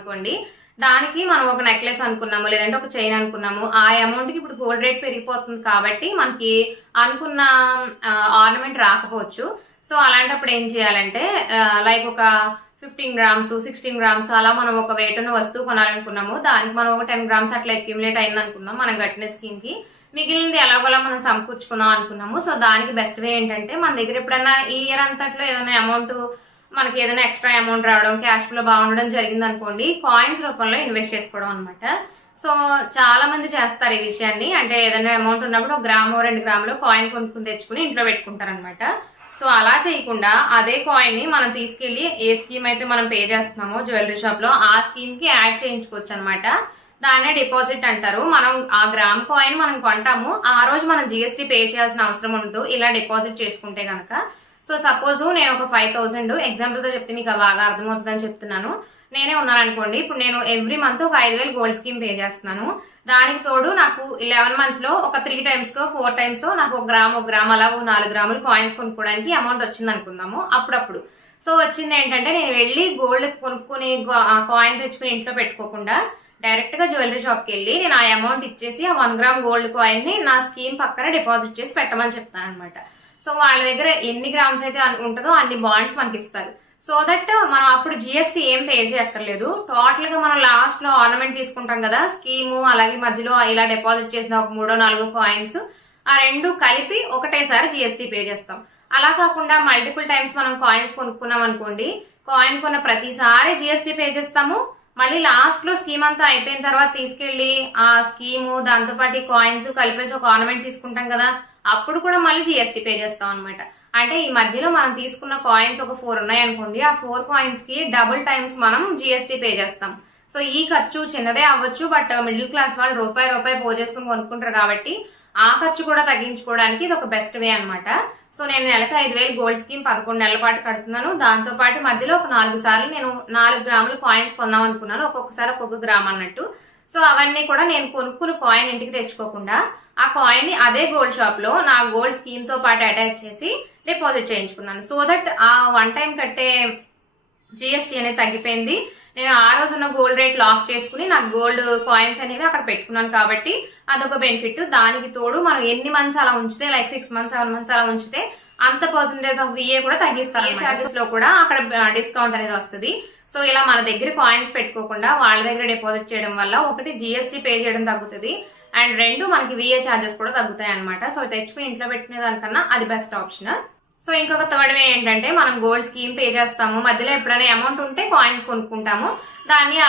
అనుకోండి, దానికి మనం ఒక నెక్లెస్ అనుకున్నాము, లేదంటే ఒక చైన్ అనుకున్నాము, ఆ అమౌంట్కి ఇప్పుడు గోల్డ్ రేట్ పెరిగిపోతుంది కాబట్టి మనకి అనుకున్న ఆర్నమెంట్ రాకపోవచ్చు. సో అలాంటప్పుడు ఏం చేయాలంటే లైక్ ఒక 15 గ్రామ్స్ 16 గ్రామ్స్ అలా మనం ఒక వెయిట్ ఉన్న వస్తువు కొనాలనుకున్నాము, దానికి మనం ఒక 10 గ్రామ్స్ అట్లా అక్యుములేట్ అయింది అనుకున్నాం మనం కట్టిన స్కీమ్కి, మిగిలింది ఎలాగోలా మనం సమకూర్చుకుందాం అనుకున్నాము. సో దానికి బెస్ట్ వే ఏంటంటే మన దగ్గర ఎప్పుడైనా ఈ ఇయర్ అంతట్లో ఏదైనా అమౌంట్ మనకి ఏదైనా ఎక్స్ట్రా అమౌంట్ రావడం, క్యాష్ ఫ్లో బాగుండడం జరిగింది అనుకోండి, కాయిన్స్ రూపంలో ఇన్వెస్ట్ చేసుకోవడం అనమాట. సో చాలా మంది చేస్తారు ఈ విషయాన్ని. అంటే ఏదైనా అమౌంట్ ఉన్నప్పుడు 1 గ్రాము 2 గ్రాములు కాయిన్ కొనుక్కుని తెచ్చుకుని ఇంట్లో పెట్టుకుంటారు అనమాట. సో అలా చేయకుండా అదే కాయిన్ ని మనం తీసుకెళ్లి ఏ స్కీమ్ అయితే మనం పే చేస్తున్నామో జ్యువెలరీ షాప్ లో ఆ స్కీమ్ కి యాడ్ చేయించుకోవచ్చు అనమాట. దాన్నే డిపాజిట్ అంటారు. మనం ఆ గ్రామ్ కాయిన్ మనం కొంటాము, ఆ రోజు మనం జిఎస్టీ పే చేయాల్సిన అవసరం ఉండదు ఇలా డిపాజిట్ చేసుకుంటే గనక. సో సపోజ్ నేను ఒక 5000 ఎగ్జాంపుల్ తో చెప్తే మీకు బాగా అర్థమవుతుందని చెప్తున్నాను. నేనే ఉన్నాను అనుకోండి, ఇప్పుడు నేను ఎవ్రీ మంత్ ఒక 5000 గోల్డ్ స్కీమ్ పే చేస్తున్నాను. దానికి తోడు నాకు 11 months లో ఒక 3 times 4 times నాకు 1 గ్రామ్ అలా 4 గ్రాములు కాయిన్స్ కొనుక్కోవడానికి అమౌంట్ వచ్చింది అనుకుందాము అప్పుడప్పుడు. సో వచ్చింది ఏంటంటే నేను వెళ్ళి గోల్డ్ కొనుక్కుని కాయిన్ తెచ్చుకుని ఇంట్లో పెట్టుకోకుండా డైరెక్ట్ గా జ్యువెలరీ షాప్ కి వెళ్ళి నేను ఆ అమౌంట్ ఇచ్చేసి ఆ 1 గ్రామ్ గోల్డ్ కాయిన్ ని నా స్కీమ్ పక్కన డిపాజిట్ చేసి పెట్టమని చెప్తాను అనమాట. సో వాళ్ళ దగ్గర ఎన్ని గ్రామ్స్ అయితే ఉంటుందో అన్ని బాండ్స్ మనకి ఇస్తారు. సో దట్ మనం అప్పుడు జిఎస్టీ ఏం పే చేయక్కర్లేదు. టోటల్ గా మనం లాస్ట్ లో ఆర్నమెంట్ తీసుకుంటాం కదా స్కీము, అలాగే మధ్యలో ఇలా డిపాజిట్ చేసిన ఒక 3-4 కాయిన్స్, ఆ రెండు కలిపి ఒకటేసారి జిఎస్టీ పే చేస్తాం. అలా కాకుండా మల్టిపుల్ టైమ్స్ మనం కాయిన్స్ కొనుక్కున్నాం అనుకోండి, కాయిన్ కొన్న ప్రతిసారి జిఎస్టీ పే చేస్తాము. మళ్ళీ లాస్ట్ లో స్కీమ్ అంతా అయిపోయిన తర్వాత తీసుకెళ్లి ఆ స్కీము దాంతో పాటు కాయిన్స్ కలిపేసి ఒక ఆర్నమెంట్ తీసుకుంటాం కదా, అప్పుడు కూడా మళ్ళీ జిఎస్టీ పే చేస్తాం అనమాట. అంటే ఈ మధ్యలో మనం తీసుకున్న కాయిన్స్ ఒక 4 ఉన్నాయి అనుకోండి, ఆ 4 కాయిన్స్ కి డబుల్ టైమ్స్ మనం జిఎస్టీ పే చేస్తాం. సో ఈ ఖర్చు చిన్నదే అవ్వచ్చు, బట్ మిడిల్ క్లాస్ వాళ్ళు రూపాయి పోజేసుకుని కొనుక్కుంటారు కాబట్టి ఆ ఖర్చు కూడా తగ్గించుకోవడానికి ఇది ఒక బెస్ట్ వే అనమాట. సో నేను నెలకు 5000 గోల్డ్ స్కీమ్ 11 నెలల పాటు కడుతున్నాను. దాంతో పాటు మధ్యలో ఒక 4 సార్లు నేను 4 గ్రాములు కాయిన్స్ కొందాం అనుకున్నాను, ఒక్కొక్కసారి ఒక్కొక్క గ్రామ్ అన్నట్టు. సో అవన్నీ కూడా నేను కొనుక్కుని కాయిన్ ఇంటికి తెచ్చుకోకుండా ఆ కాయిన్ ని అదే గోల్డ్ షాప్ లో నా గోల్డ్ స్కీమ్ తో పాటు అటాచ్ చేసి డిపాజిట్ చేయించుకున్నాను. సో దట్ ఆ 1 time కట్టే జిఎస్టీ అనేది తగ్గిపోయింది. నేను ఆ రోజున్న గోల్డ్ రేట్ లాక్ చేసుకుని నాకు గోల్డ్ కాయిన్స్ అనేవి అక్కడ పెట్టుకున్నాను కాబట్టి అదొక బెనిఫిట్. దానికి తోడు మనం ఎన్ని మంత్స్ అలా ఉంచితే, లైక్ 6 months 7 months అలా ఉంచితే అంత పర్సెంటేజ్ ఆఫ్ విఏ కూడా తగ్గిస్తారు. చార్జెస్ లో కూడా అక్కడ డిస్కౌంట్ అనేది వస్తుంది. సో ఇలా మన దగ్గర కాయిన్స్ పెట్టుకోకుండా వాళ్ళ దగ్గర డిపాజిట్ చేయడం వల్ల ఒకటి జిఎస్టీ పే చేయడం తగ్గుతుంది, అండ్ 2 మనకి విఏ చార్జెస్ కూడా తగ్గుతాయి అనమాట. సో తెచ్చుకుని ఇంట్లో పెట్టుకునే దానికన్నా అది బెస్ట్ ఆప్షన్. సో ఇంకొక థర్డ్ వే ఏంటంటే మనం గోల్డ్ స్కీమ్ పే చేస్తాము, మధ్యలో ఎప్పుడైనా అమౌంట్ ఉంటే కాయిన్స్ కొనుక్కుంటాము, దాన్ని